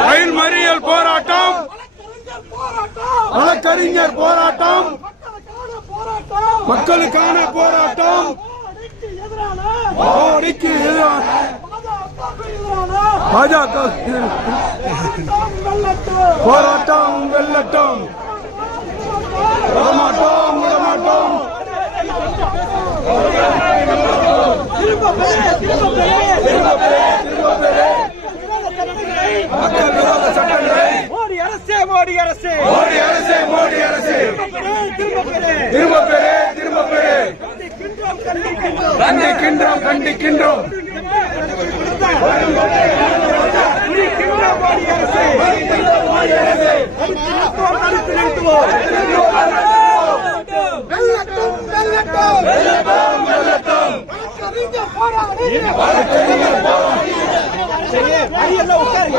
ரயில் மறியல் போராட்டம். வழக்கறிஞர் போராட்டம். மக்களுக்கான போராட்டம். மோடிக்கு எதிரான. பாஜக போராட்டம் வெல்லட்டும். விடமாட்டோம். விடமாட்டோம் திரும்ப திரும்ப மோடி அரசே மோடி அரசு மோடி அரசு திரும்ப பெறு. திரும்ப பெறு கண்டிக்கின்றோம், கண்டிக்கின்றோம். கண்டிக்கின்றோம் கண்டிக்கின்றோம் கண்டிக்கின்றோம் மோடி அரசே. நிறுத்துவோம், தடுத்து நிறுத்துவோம். வெல்லட்டும், வெல்லட்டும். வழக்கறிஞர் போராடி. அரியெல்லாம் உட்காருங்க.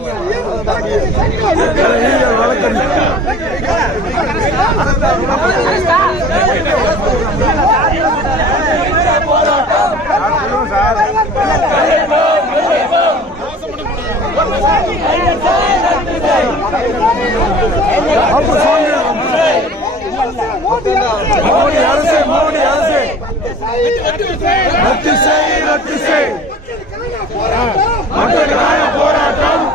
மோடி அரசு மோடி அரசு. ரத்து செய் ரத்து போராட்டம்